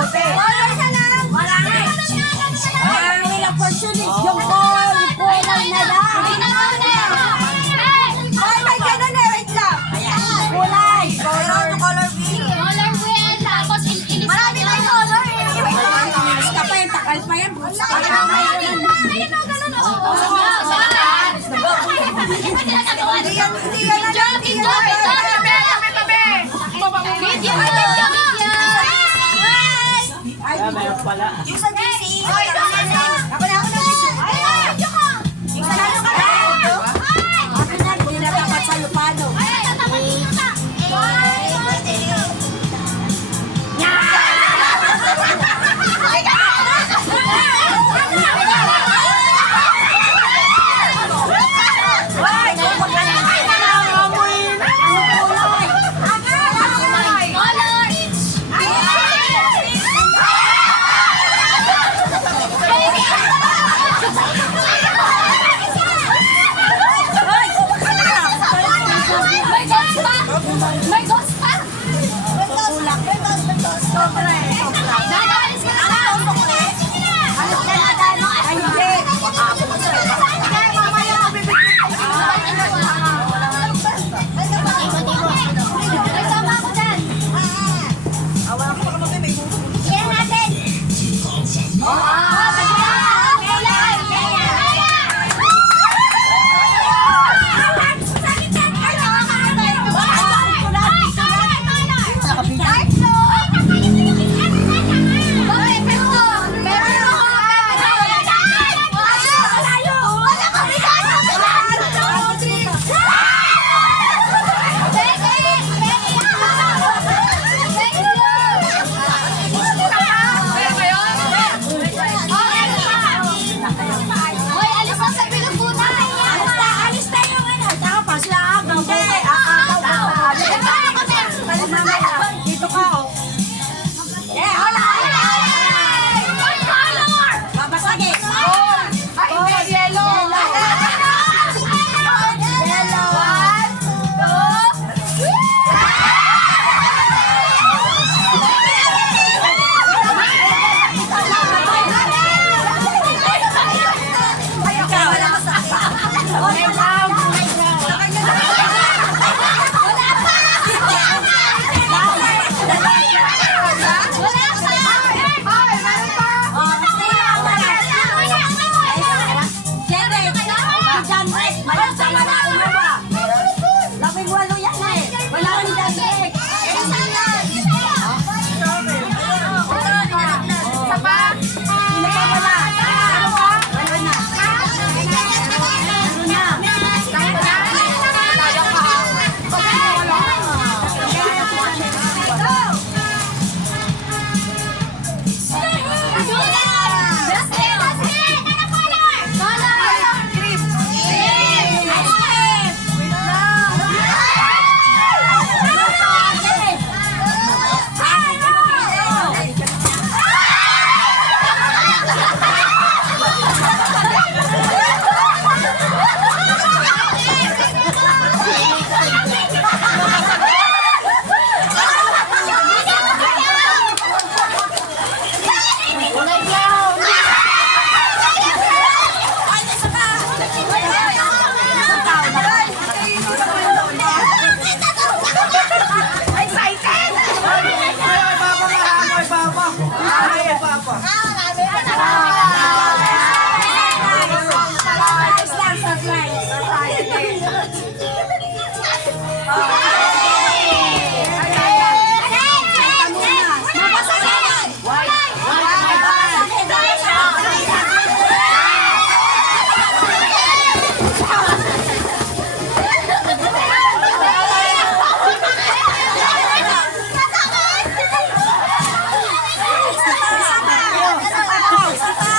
bote. Wala na. Ang opportunity. Yung ball, kulay na lang. Ay, may ganun eh. Wait lang. Kulay. Color wheel. Marami tayong color eh. Basta pa yan, takal pa yan. Hindi yan na lang. Hindi yan na lang. Yung sa GC. Ako na. Yung sa lalo ka na. Ako na, hindi na dapat sa'yo paano. May ghost pa! Sobra eh. Dadalis ka na! Ay, hindi. Kasama ako dyan! Awan ako baka may bubog. Yan natin! Hoy, alis na sa Pilipinas! Alis na yung ano! Saka pa sila ako. Dito ka, oh. Babasagin. Labing-walo yan eh. Wala kang dagdag. Isa pa.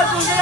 Mamaya.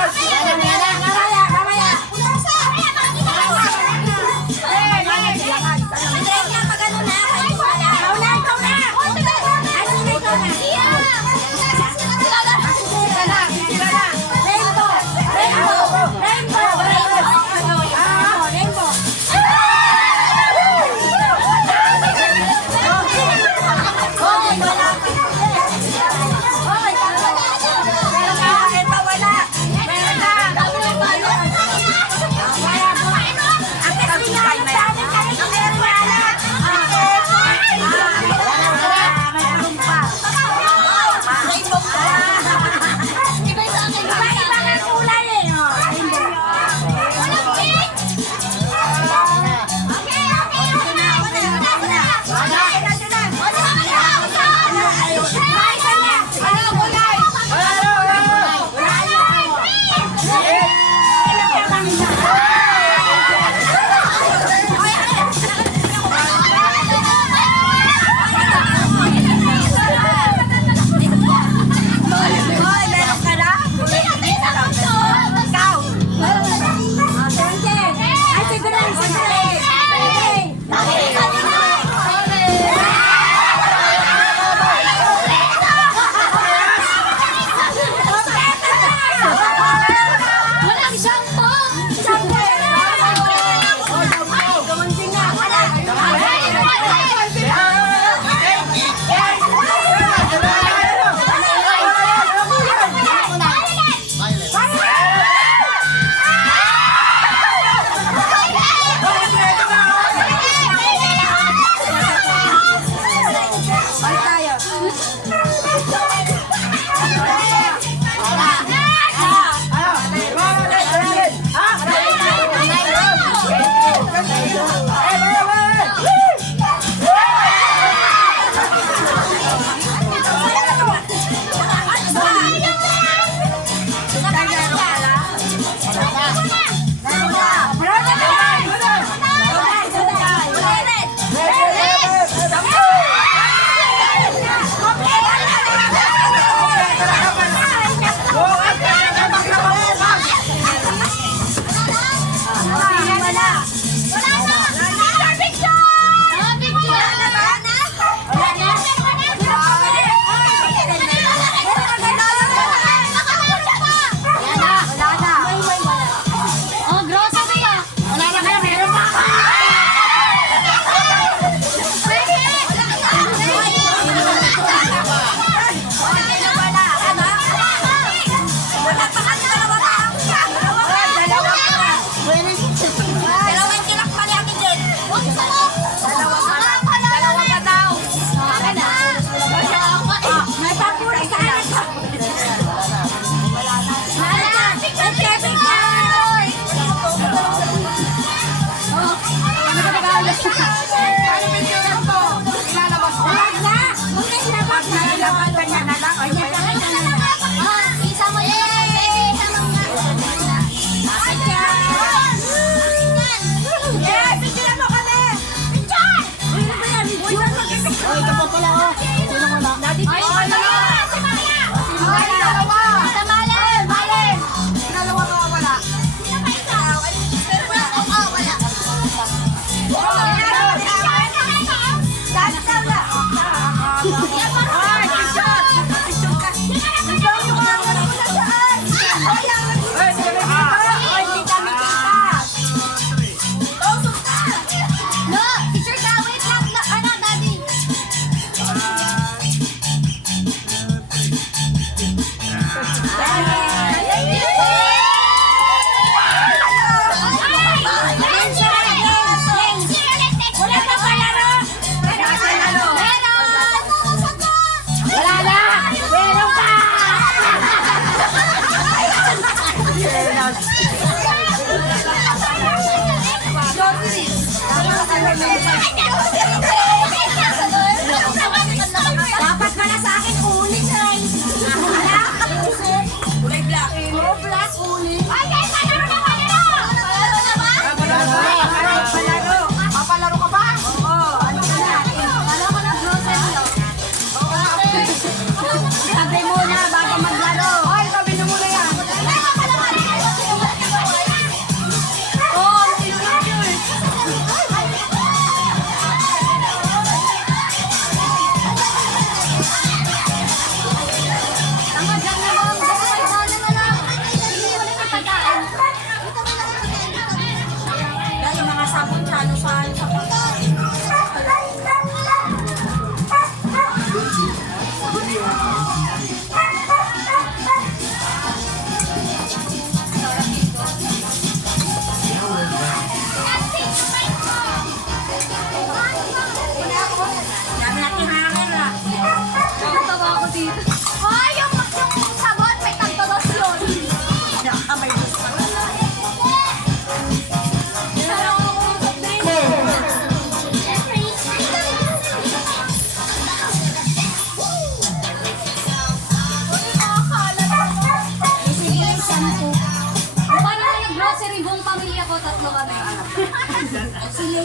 Kompleto na!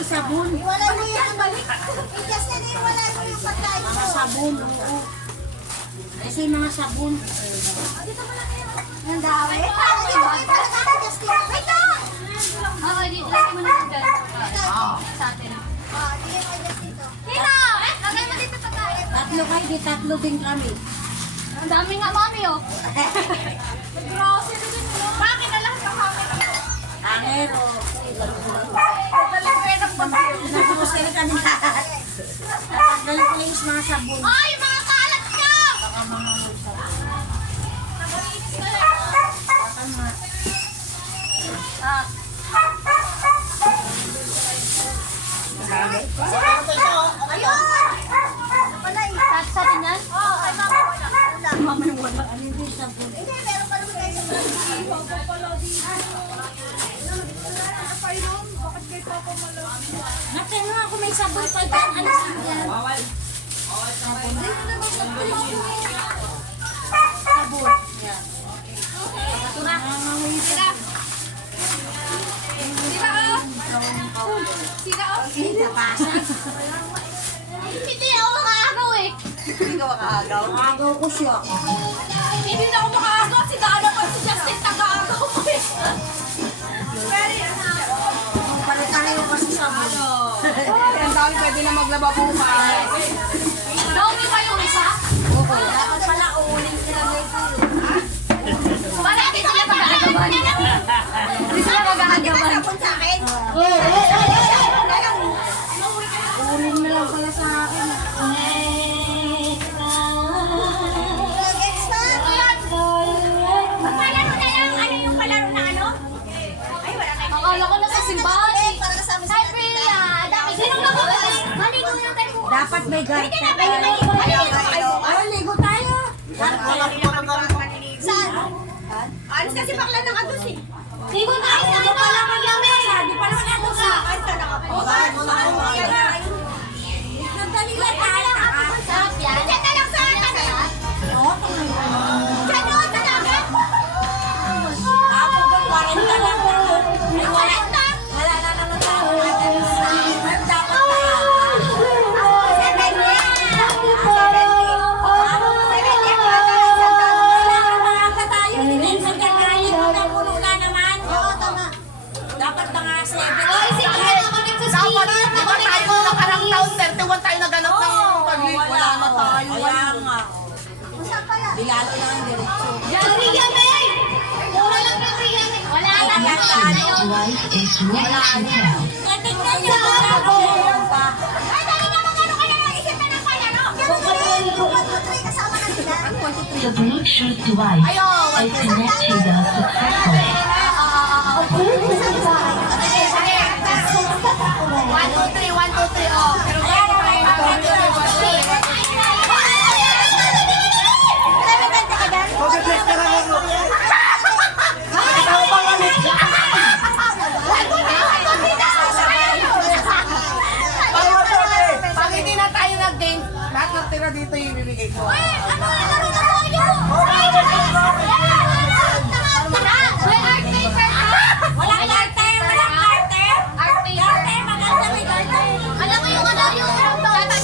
may sabon. Wala mo yung balik. Just na din, wala mo yung pagkain mo. Mga sabon, oo. Kasi mga sabon. Ang dami. Wait lang! Oo, dito lagi mo na dyan. Sa atin. Tita! Lagay mo dito pagkain. Tatlo kayo, di tatlo din kami. Ang dami nga, mami, oh. Grocery din mo. Bakit na lahat ng mami? Angero. Balik ko yung bagyo. Natapos kayo kami lahat. Tatagaling ko lang yung mga sabon. Ay, mga kalat niya! Baka mga sabon. Nakulinis ka lang. Baka mga... Ah. Ayun! Sa atin yan? Oo, kay mama wala. Mama yung wala. Ano yung sabon? Hindi, meron pa naman tayo sa Natin mo ako may sabon pa dyan. Ano sabon yan? Sabon. Sabon. Yan. Sila. Sila, oh. Hindi napasag. Hindi ako makaagaw eh. Hindi ka makaagaw. Agaw ko siya. Hindi na ako makaagaw. Si Dana pa si Justin nag-aagaw ko eh. Pala-tayo kasi sabon. Ang dami pwede na maglaba bukas. Dami pa yung isa? Oo. Dapat pala uuling sila may tulo. Para di sila mag-aagawan. Di sila mag-aagawan. Sabon sa akin. Uuling na lang pala sa akin. Gets na? Palaro na lang. Ano yung palaro na ano? Ay, wala kayo. Akala ko nasa simbahan eh. Para kasama sa Hi, Priya. Dami. Sino nabukas? Maligo na tayo. Dapat may garter. Pwede maligo. Ay, ligo tayo. Saan? Alis kasi bakla ng adus eh. Ligo tayo. Di pa lang maglamig. Di pa lang ako sa... Nagdali lang tayo. Diyan na lang sa akin. Oo, tuloy. Diyan doon sa dagat. Ako ba, 40 lang ako. Ay, wala. na. Wala na naman tayo. Dapat kailangan maaga tayo. Hindi magkakain mo na puno na naman. Dapat na nga 7. Oy, si Ana ako Dapat, di ba tayo nakarang taon, 31 tayo naganap ng pag-leave. Wala na tayo. Kaya nga. Saan pala? Di lalo na ang diretso. Yari Yamay! Wala lang yung Yamay. Wala na. Life is right to tell. Tingnan niyo ako. Ay, dali naman ano kaya naisip na ng palaro. Kasama na sila. The Bluetooth device is connected successfully. 1, 2, 3, 1, 2, 3, oh. Pero kaya Mag-bless ka lang ako. Ikaw pa nga ulit. Pag hindi na tayo nag-game, lahat ng tira dito yung ibibigay ko. ano na laro na tayo? May art paper ka? Walang garter, walang garter. Art paper. Garter, maganda may garter. Alam mo yung ano yung touch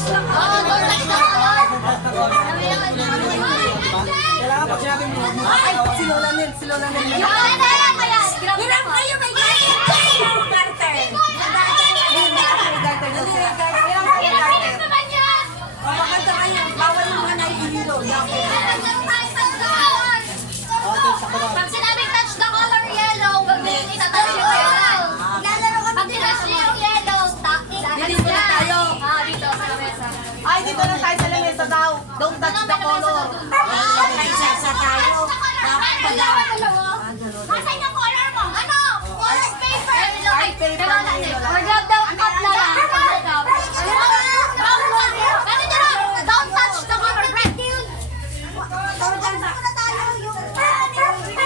na color? Oo, touch na color. Kailangan pa siya natin ay, si Lola Nel, si Lola Nel. Yung ano na lang kaya? Grab Hirap na kayo may garter. Garter. Hirap naman yan. Maganda kayo. Bawal yung mga naihilo. Pag sinabing touch the color yellow, itatouch yung yellow. Pag tinouch niyo yung yellow, Dito na tayo. Dito sa lamesa. Ay, dito na tayo sa lamesa daw. Don't touch the color. May isa tayo. Dapat Dalawa, madami. dalawa. Nasaan yung color mo? Ano? Art paper. Art paper. Or grab the cup na lang. Don't touch the color. Red yun.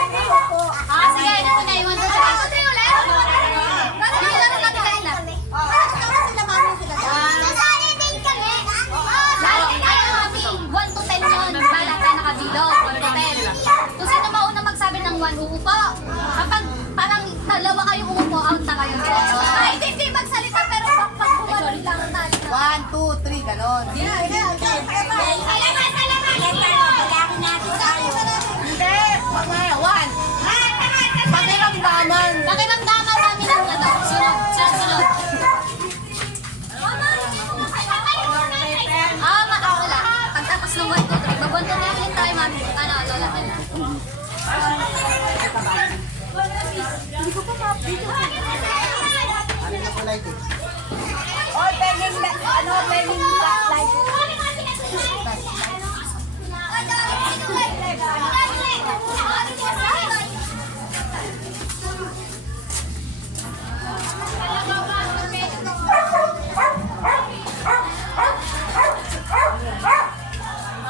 Sige, ito na. 1, 2, 3 ulit. Ganun yung laro natin kanina. Nasali din kami. Lagi tayo kami. 1 to 10 yun. Bala tayo nakabilog. 1 to 10. Kung sino mauna magsabi ng 1, uupo. Kapag parang dalawa kayo umupo, out na kayo. Ay, hindi magsalita pero 2, 3, ganon. Hindi, mamaya, 1. Pakiramdaman. Pakiramdaman namin ang ano. Sunod. Wala. Pagtapos ng 1, 2, 3. Mag 1, 2, 3 ulit tayo, mami. Ano, lola. Ano na pala ito? Oh, pwedeng backlight.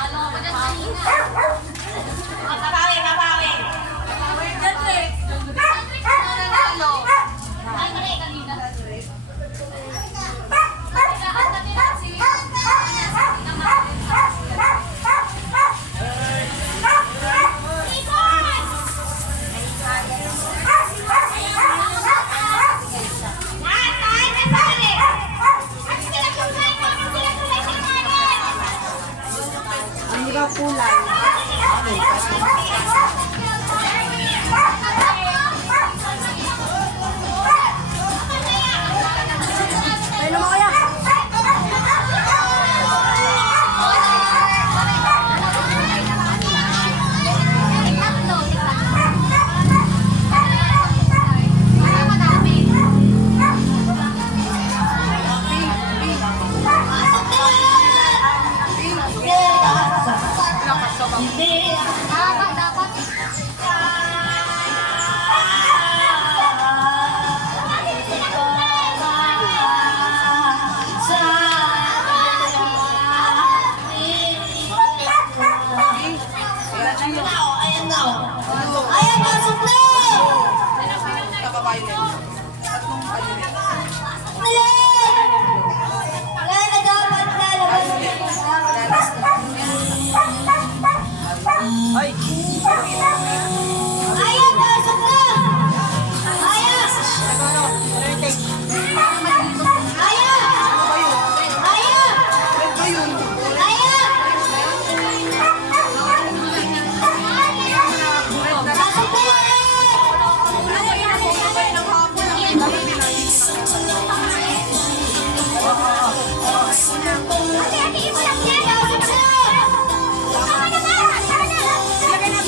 Ano ko dyan kanina? Ay, mali kanina. Hindi ba kulay? Ano mo kaya? Dapat. Ayan, pasok na! Kababayan nila. Wala na dapat lalabas. Ay! Ayan, pasok na! Ayan! Ano? Ano yung take? Ayan! Ano ba yun? Ayan! Ano ba yun? Ayan! Pasok na! Ate, ate, imo lang yan. Pasok na. Tama na ba? Tama na.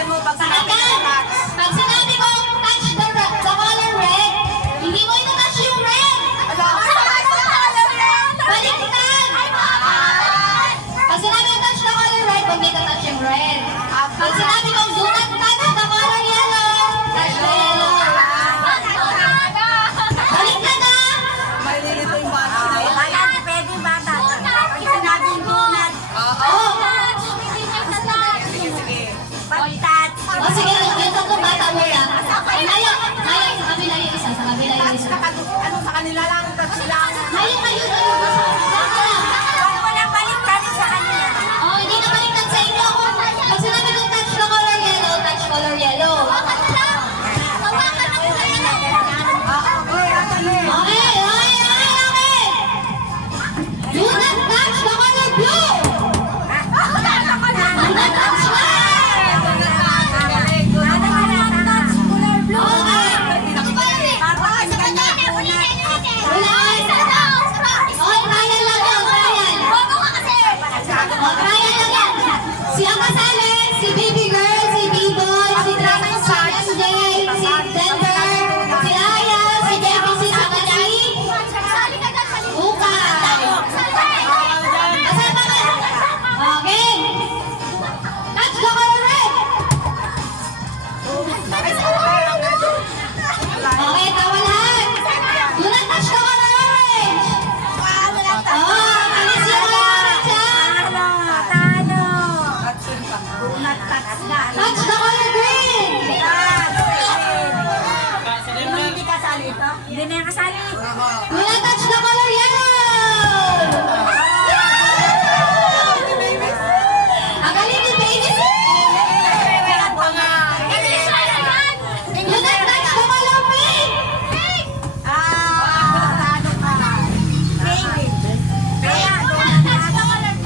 Bilisan mo pag sinabi Pakinggan! ng touch. Pag sinabi ko touch the color red, hindi mo ito-touch yung red! Baliktad! Pag sinabi ko touch the color red, huwag mo ito-touch yung red. Pag sinabi ko do not touch the color yellow, touch the yellow. Baliktad na! May lilito yung bata na yan. Wala, pwede bata. Pag sinabing donut, Oh! Sige, sige. pagtat. O sige, yung tatlong bata mo yan. Ay, ngayon, sa kabila yung isa, sa kabila yung isa. Ano sa kanila lang, touch lang. Ngayon, ayun. Huwag mo nang baliktad sa kanila. Oh, hindi na baliktad sa inyo. Pag sinabi ko touch the color yellow, touch color yellow. Okay. Do not touch the color blue. Do not touch Si ang kasali, si Baby Girl, si B-Boy, si Dragon Star, si Jay, si Denver, si Aya, si Baby, si Sakasi, Ukay. Asan ba kayo? Okay. Touch the color red. Okay, tawa lahat. Do not touch the color orange. Oh, alis yung orange, ha? Touch the color green. Hindi kasali ito? Hindi na kasali. Do not touch the color yellow. Ang galing ni Baby. Do not touch the color pink.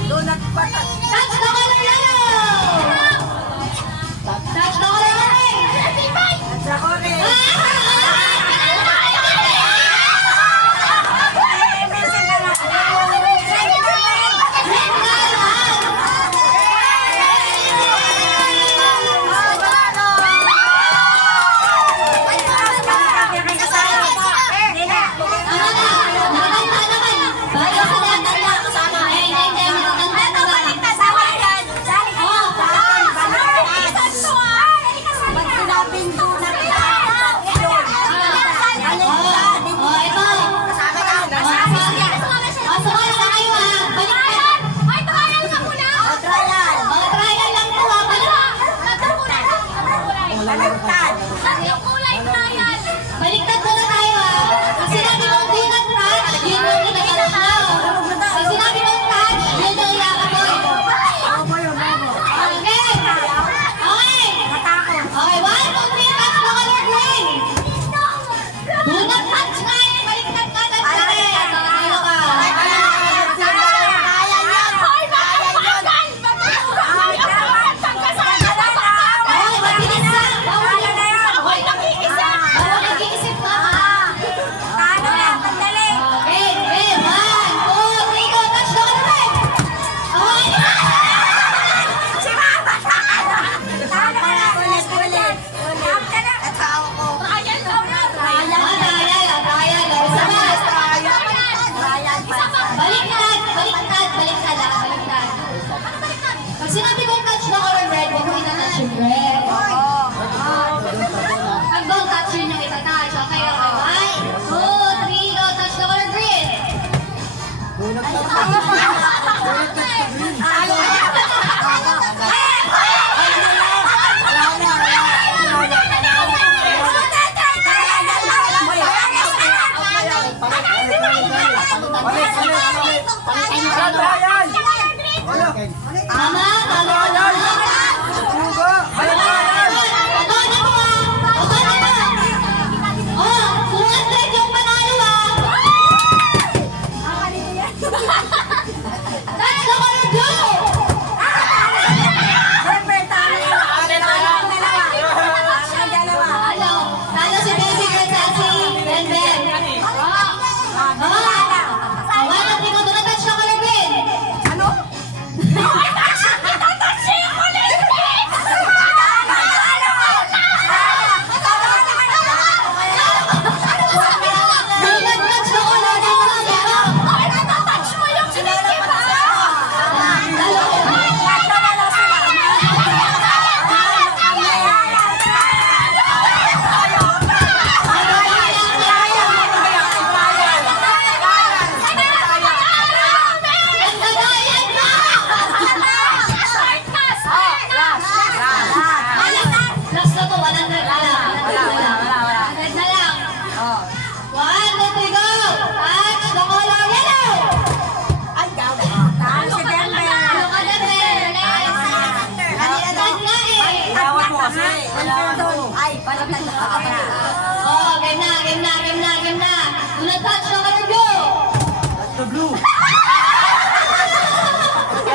Donut pa touch. Touch the color yellow. Touch the color orange. Baliktad muna tayo, ah. Pag sinabi mong do not touch, yun yung kinakalash mo. Pag sinabi mong touch, yun yung yakap mo. Okay. Okay. Okay, 1, 2, 3, touch the color green. Do not touch na eh. Baliktad ka, touch ka eh. Ano ka? Okay, mabilis lang. Bawal nag-iisip ka. Okay, okay. 1, 2, 3, go. Touch the color red. Okay. Baliktad. Pag sinabi kong touch the color red, huwag mo itatouch yung red. Pag don't touch yun yung itatouch. Okay. 1, 2, 3, go. Touch the color green. Tama. Oh, 200 yung panalo, ah. Touch the color blue. Talo si Baby Girl, Chelsea, Ben. One, two, three, go. Do not touch the color green. Oh, game na. Do not touch the color blue. That's the blue.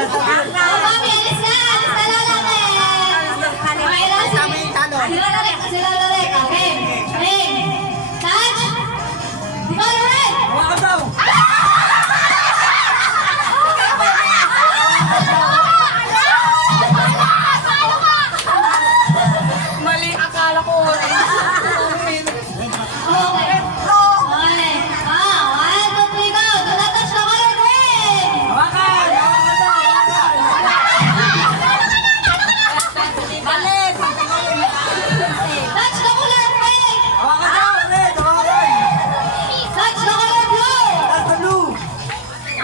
Oh, mami, alis na lalaki. Okay, last. Sila lalaki. Okay. Touch. The color red. Hawakan daw. Mali, akala ko orange. Okay. Okay. 1, 2, 3, go. Do not touch the color green. Hawakan. Hawakan daw. Mali. Touch the color pink. Hawakan daw. Red. Hawakan. Touch the color blue. That's the blue.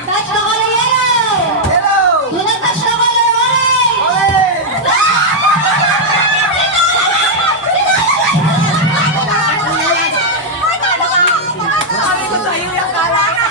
Touch the color yellow. Yellow. Do not touch the color orange. Orange. Sabi ko sa'yo, akala ko.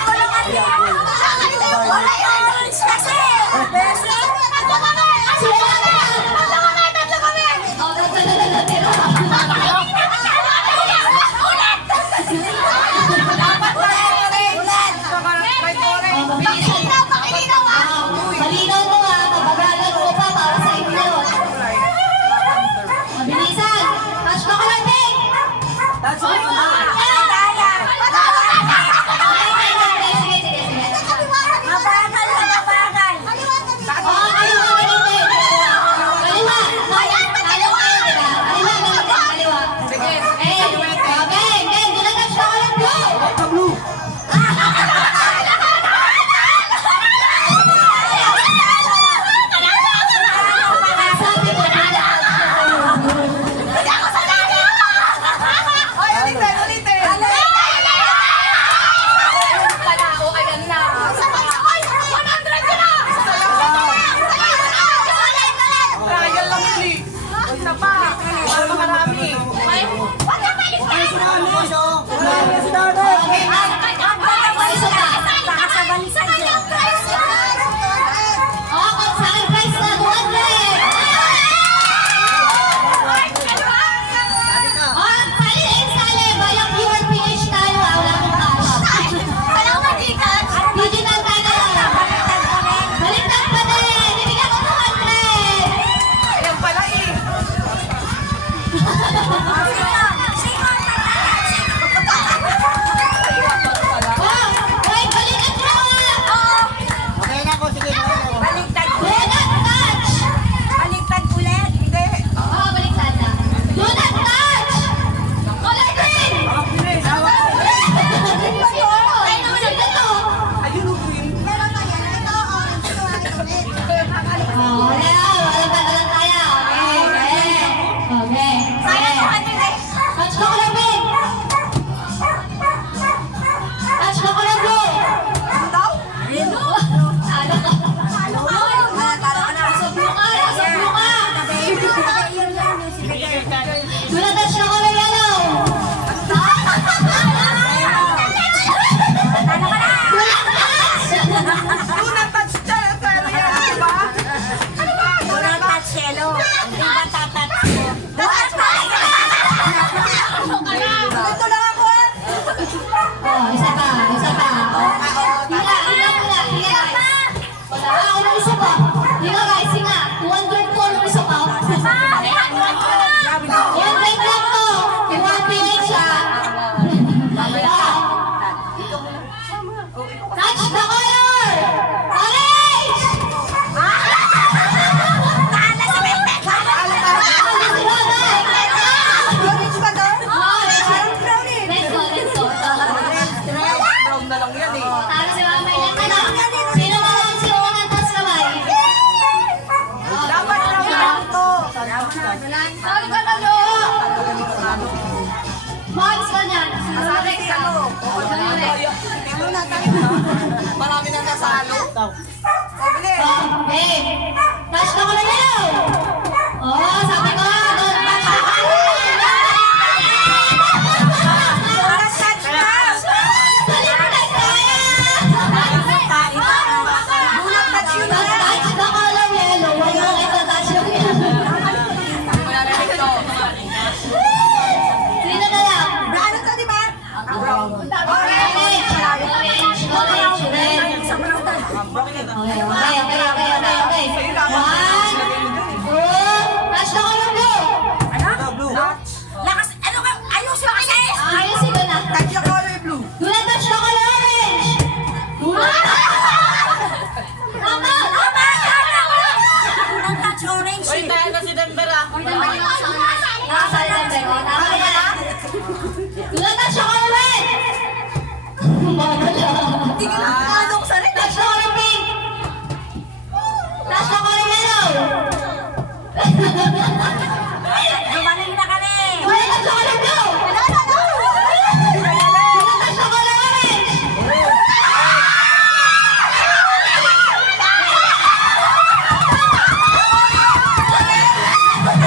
Malinaw to ha. Pag-aral ko pa para sa inyo. Mabilisan. Touch the color pink. That's the blue. That's the blue. Trial lang yun eh. Isa pa. Para makarami. Si Dada. Digital ka na lang. Baliktad pa din. Ibigay ko 200. Ayan pala eh. Oh, wait, baliktad ka na. Okay na ako. Sige. Baliktad Do not touch. Baliktad ulit. Hindi. Oh, baliktad na. Do not touch. Color green. Hawak mo rin. Hawak mo. Sino to? Ayun o green. Oh, wala tayo. Okay. Touch the color pink. Touch the color blue. Talo ka. Nasa blue ka. Do not touch the color yellow. Do not touch. Una touch dyan. Pero yan, di ba? Oh, isa pa. Hinga, guys. Ako ng isa pa. Hinga, guys, hinga. 200 po ng isa pa. 100 lang to. 200 siya. Touch the color! Orange! Let's go. Brown na lang yan eh. Talo si Mama Ilan na lang. Sino na lang si unang taas kamay? Dapat brown to. Sorry ka na, Lo! Boys ka niyan. Sorry ka. Marami na nasalo. O, bilis. Okay. Touch the color yellow. Oh, sabi ko, don't touch the color. Baliktad tayo. Touch the color yellow. Huwag mo kita touch yung yellow. Wala na rin ito. Okay. One, two, touch the color blue. Blue. Lakas, ano ka? Ayusin mo kasi! Ayusin ko na. Touch the color blue. Do not touch the color orange. Do not. Tama. Unang touch orange. Uy, tayo na si Denver ah. Nakasali lang ba yun? Nakasali lang. Do not touch the color red. Tingin mo ano ko sa rin. Touch the color pink. Touch the color yellow. Gumaling na ka rin. Do not touch the color blue. Do not touch the color orange.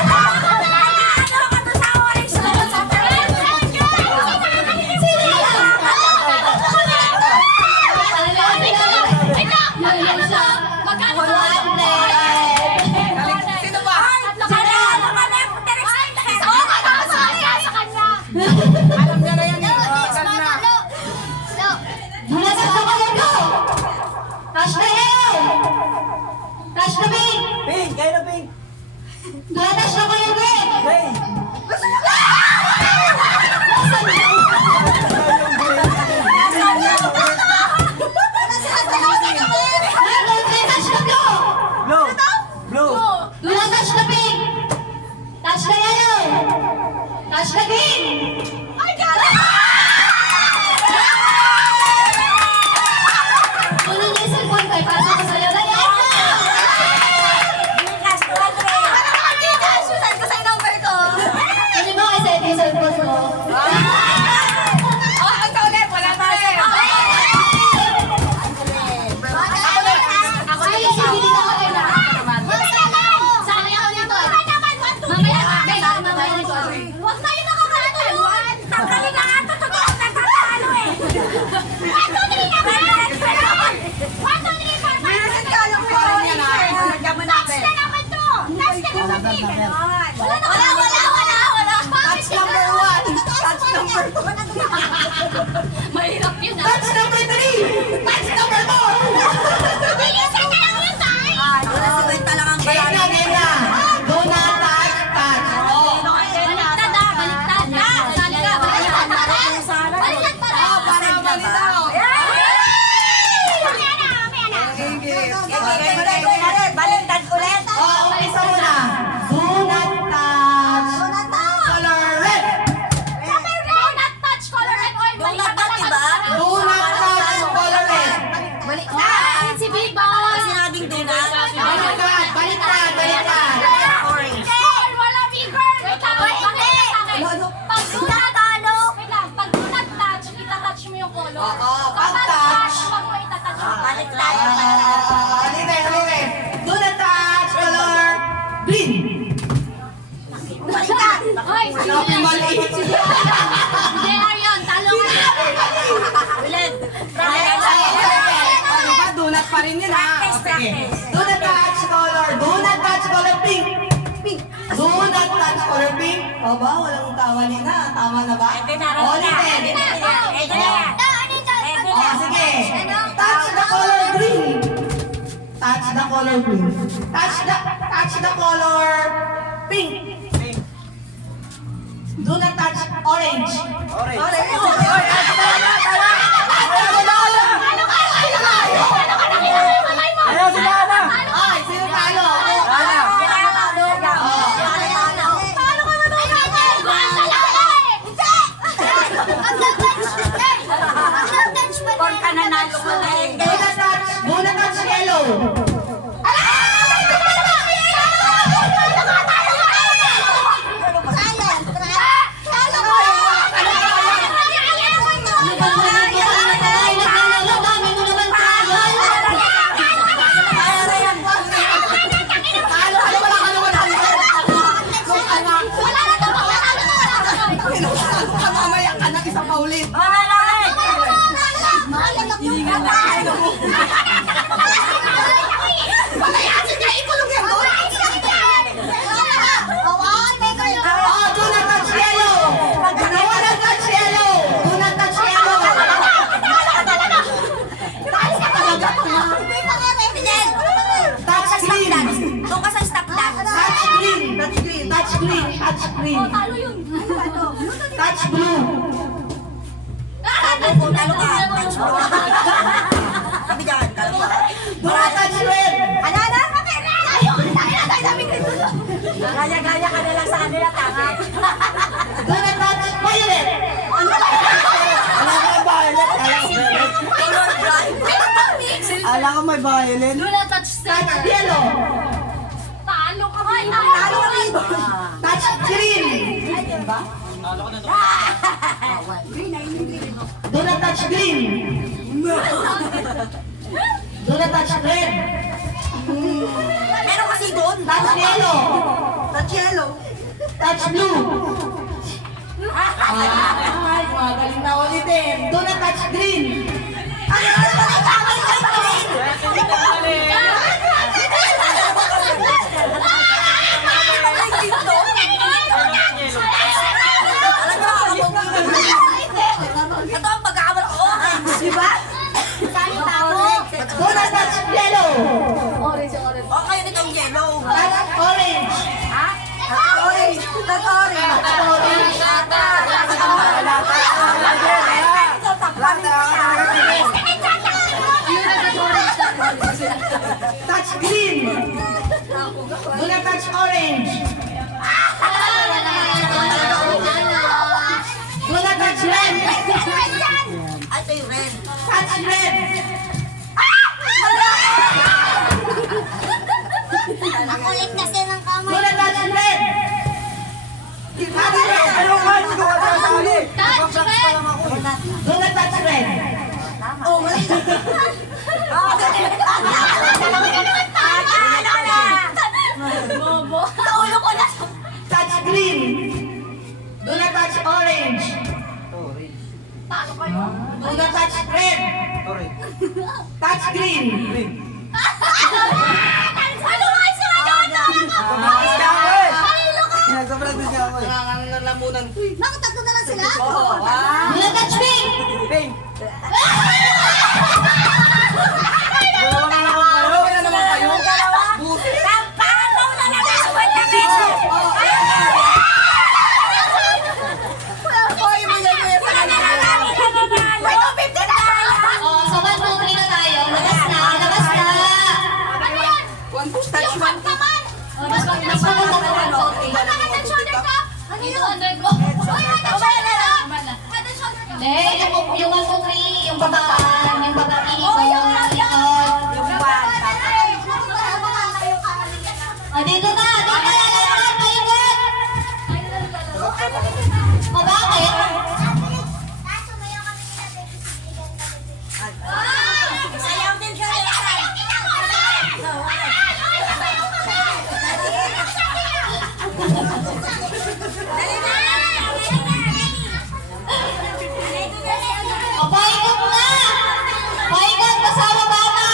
Ano ka to sa orange? Sino ba? Alam niya na yan eh. Do not touch the color blue. Touch the yellow. Touch the pink. Pink, kayo na pink. Do not touch the color green. Gray. Blue. Blue. Do not touch the pink. Touch the yellow. Touch the green. Kunin niyo yung cellphone ko, ipasok ko sa'yo. Kunin mo kasi ito yung cellphone ko. Ikaw ulit, wala na rin. Ako na yung hindi na ako na. Saan ako nito? Mamaya, mamaya nito. Huwag tayo nakakalaman. Tanggalin na nga ito. Totoo, nagtatalo eh. 1, 2, 3, 4, 5. Minasin ka yung phone niya na. Lagyan mo natin. Touch na naman to. Touch na naman to. Ganon. Wala. Touch number 1. Touch number 2. Mahirap yun ah. Touch number 3. Touch number 4. Bilisan na lang yun tayo. Sinagta lang ang game na. Do not touch, touch. Baliktad ah. Baliktad na. Sali ka. Baliktad pa rin. Baliktad pa rin. Para malitaw. Baliktad ulit. Umpisa mo na. Do not touch color red. Do not touch color red oil. Baliktad diba? Do not touch color red. Baliktad. Si Big Boss. Sinabing do not. Baliktad, baliktad, baliktad. Orange. Wala bigger. Pag do not talo. Wait lang. Pag do not touch, itatouch mo yung color. Oo, pag Kapag touch. wag mo itatouch. Baliktad. Ulitin. Do not touch color green. Baliktad. Hoy, Sabi maliit. Hindi, Arion. Talo ka. Ulit. Diba, do not pa rin yun ha. O, sige. Do not touch color pink. Pink. Do not touch color pink. O ba, walang tawali na. Tama na ba? Ulitin. O, sige. Touch the color green. Touch the color green. Touch the color pink. Do not touch orange. Orange. Ayaw sila na. Ay, sino talo? Ana. Porka nanalo mo na eh. Do not touch yellow. Mamaya ka na isa pa ulit. Palayasin niya, ikulong yan doon. Oh, do not touch yellow. Do not touch yellow. Do not touch yellow. Kung talo ka, touch mo. Sabi dyan, talo ka. Do not touch red. Ano? Gaya-gaya ka na lang sa kanila, tanga. Do not touch violet. Alam ko violet. Alam ko may violet. Do not touch Touch yellow. Talo ka ba? Talo ka rin. Touch green. Do not touch green. Do not touch red. Meron kasi doon. Touch yellow. Touch yellow. Touch blue. Ay, magaling na ulitin. Do not touch green. Ito ang pagkakamala ko. Diba? Do not touch yellow. O kayo nitong yellow. Touch orange. Orange. Touch orange. Orange. Touch green. Do not touch orange. Do not touch red. Ay, ito yung red. Touch red. Ang kulit kasi ng Do kamay. not touch red. Touch red. Ayun nga, hindi ko kasasali. Touch red! Do not touch red. Oh, mali. Bobo. Naulo ko na. Touch green. Do not touch orange. Talo kayo. Do not touch red. Touch green. Ano nga isa ka dyan? Tumakas ka ako eh. Talo ka. Nagpa-practice ka ako eh. Nangangalamunan ko eh. Nakatatlo na lang sila? Oo. Do not touch me! Ping. Dalawa na lang ako kayo. Ano naman kayo? Tampakan mo na lang ang 50 pesos. Hoy, may ganyan sa kanila. May 250 na. Oh, so 1, 2, 3 na tayo. Labas na, labas na. Ano yan? Touch Yung man. hot naman. Mas maganda ka ng Head and shoulder cup. Ano yun? 200 ko. Uy, head and shoulder cup. Head and shoulder cup. Hindi, yung 1, 2, 3, yung babaan, yung babae, yung likod. Yung bata. Oh, dito na, lahat, paikot. O, bakit? Sayaw din siya. O, paikot na. Paikot, kasama bata.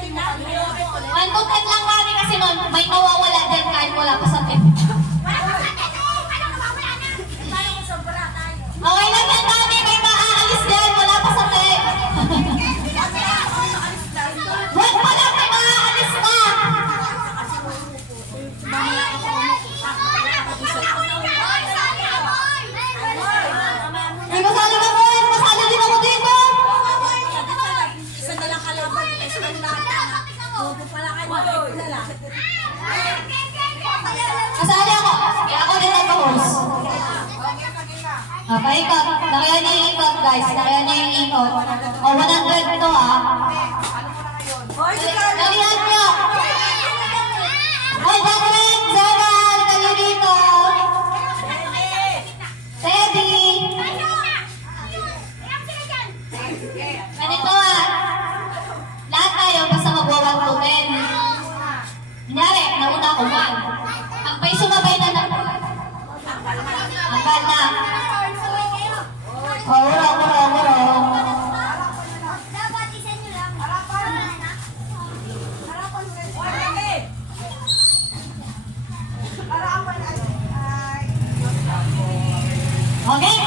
One to 10 lang kami kasi may mawawala din kahit wala pa sa 10. Okay lang yan kami, may maaalis din, wala pa sa 10. Wag pa lang, may maaalis na. May masali ka po, masali din ako dito. Isa na lang kalaban. Isa na lang. Bobo pala kayo. Isa lang. Kasali ako, kaya ako din nag-host. Paikot, nakaya niya yung ikot guys, nakaya niya yung ikot. O, 100 to Nakayaan niyo. O, Jacqueline, Zeral, kayo dito. Teddy. Ganito lahat tayo basta magwa-1 to 10. Kunyari, nauna ako 1. Ang may sumabay na Anggal na. Muro. Dapat isa nyo lang. Okay,